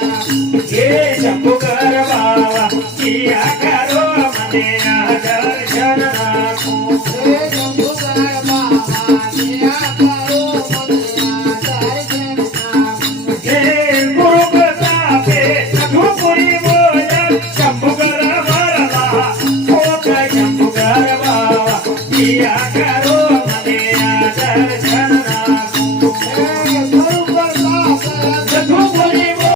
जय शंभुकर बाबा